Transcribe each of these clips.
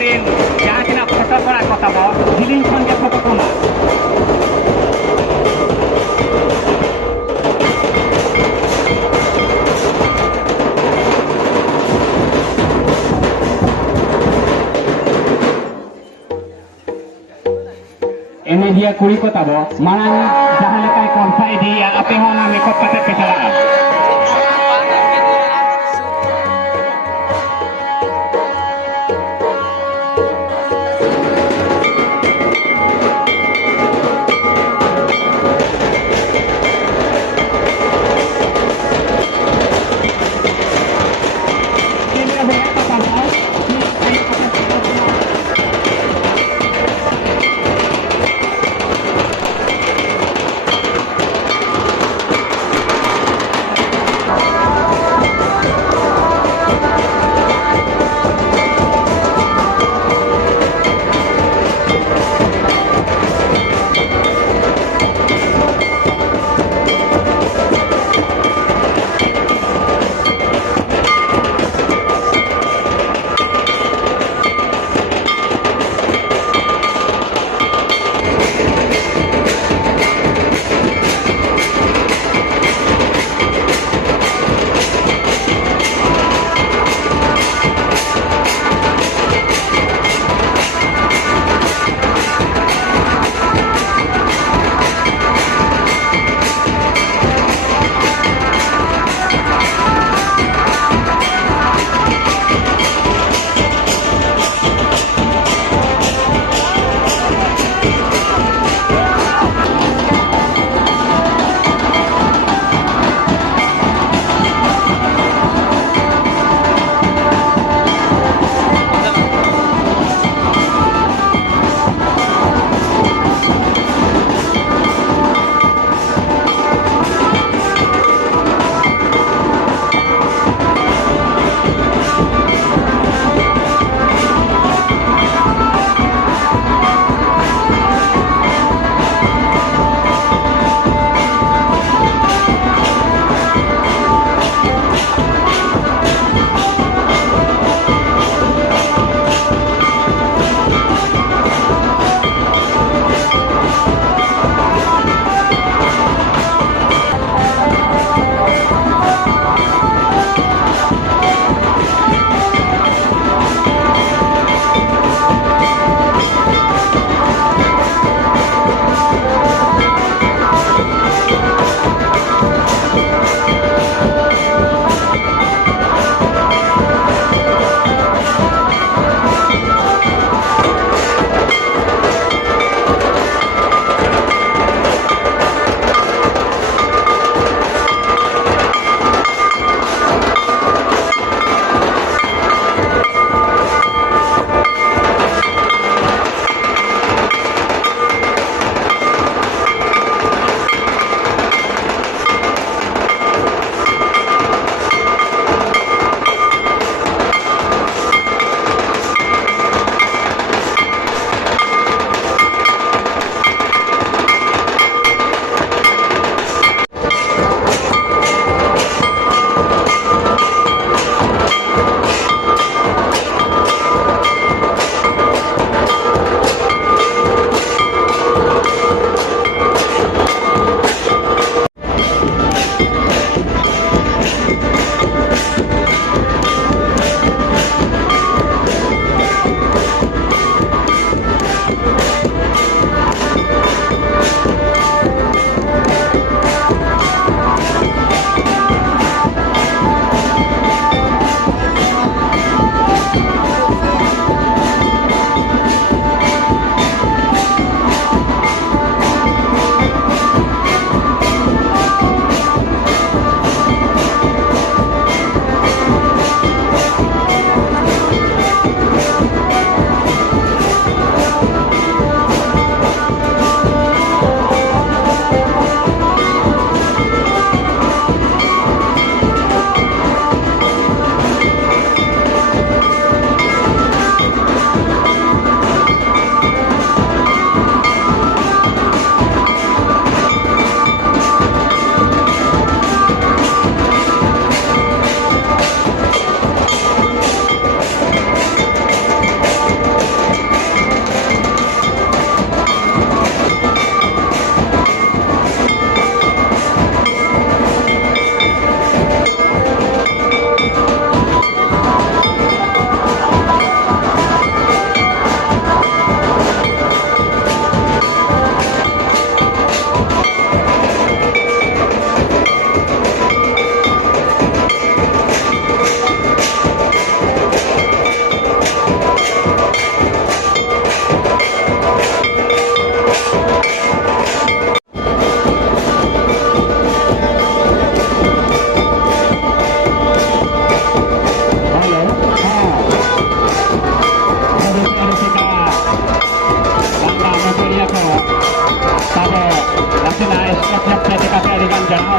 rin jaha tina photo kora kota bo jiling sange photo tula ini dia kuri kota bo marang jahan lekai konfai dia ape hona mekop kata ketala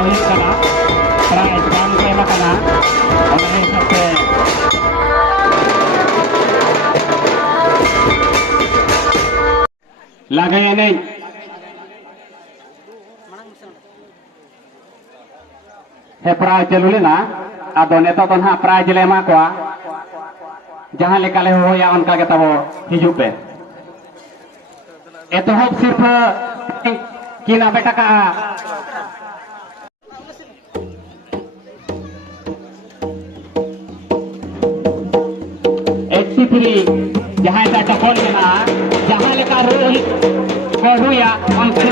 huyu kana prize bang ko ema kana ona hisab te lagai eneng he prize chalulina ado neto ton ha prize le ema ko jahan leka le hoya onka ge tabo hijub pe एतोहब सिर्फ किना बेटा का XC जहाँ का टकोल में जहाँ लेका रोहित रुया उनके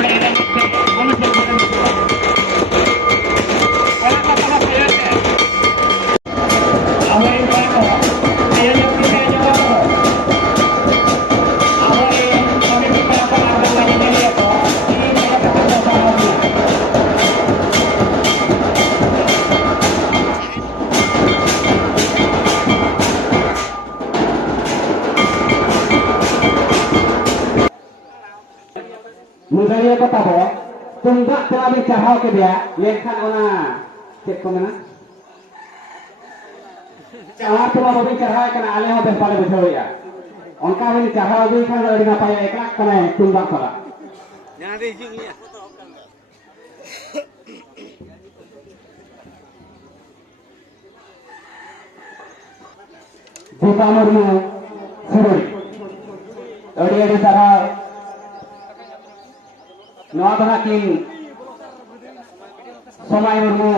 Mudahnya kota bawa, tunggak telah bicara ke dia, lihatkan ona cek kemana? Jangan cuma berbicara karena alih habis pada bicara ya. Onka ini cara lebih kan lebih apa ya ekrak karena tunggak salah. Nyari jingnya. Jika murmu suruh, ada cara Nakin Somai Murmu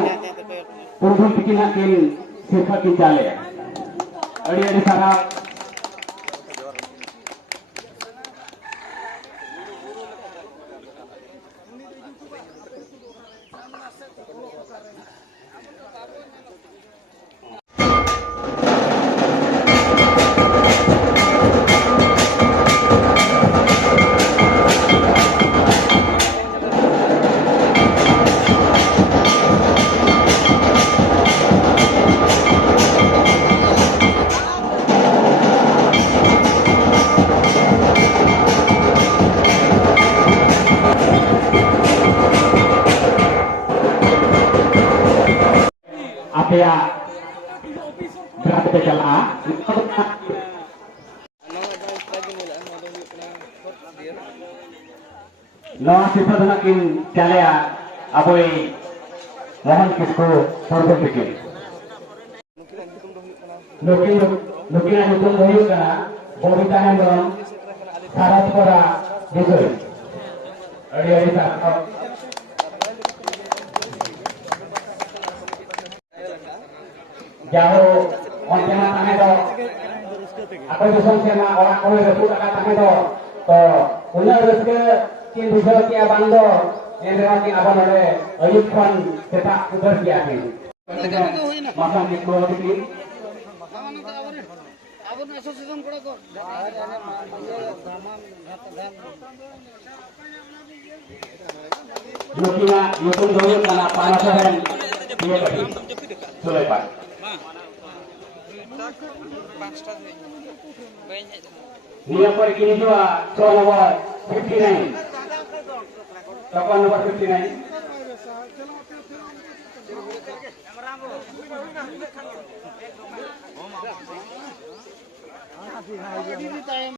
Purhun Pikin Nakin Sifat Kicale Adi Sarap Apia berat berjalan. Lawan sifat nakin calea aboy mohon kisku sorbo pikir. Nukin hukum doyuk kana bobita hendron syarat kora disuri. Adi tak. Jauh orang tanah itu, apa itu sama orang kau itu pun akan tanah itu, to punya rezeki kian bisa kia bando, yang lewat apa nolai, ayat kan cetak udah kia ni. Masam di bawah ini. Lukina, yukun doyuk karena panasan dia lagi, sulit pak. Dia pergi kini juga soal nomor 59. Kapan nomor 59?